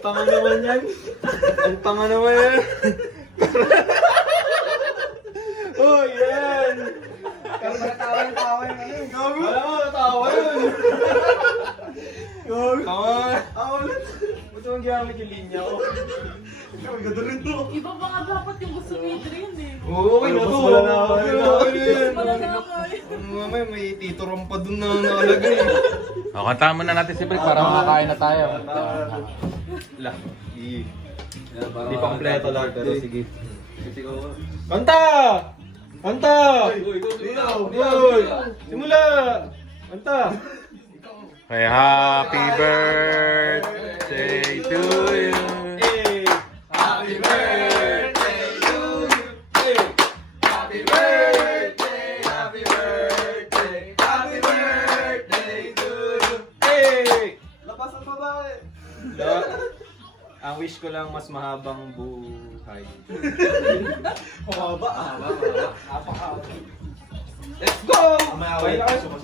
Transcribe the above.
tanga naman yan. Ang tanga naman yan. Oh, yan. Tawa yung ano. Gago. Wala mo, natawa yun. Gago. Tawa. Ba't naman gamit yung linya ko? Ganda rin to. Iba pa nga dapat yung gusto ni Adrian eh. Oo, okay na to. Wala na ako. Wala na ako eh. Mamaya may tituram pa dun na nakalagay. O, kantahan muna natin si Brick para makakain na tayo. Lah. Hindi pa kompleto lang, pero sige. Kanta! Kanta! Uy! Simula! Kanta! Okay, happy birthday to you. Hey! Happy birthday to you! Hey! Happy birthday! Happy birthday! Happy birthday to you! Hey! Lapas ang babae. Ang wish ko lang mas mahabang buhay. Mahaba. Let's go! May away na kayo.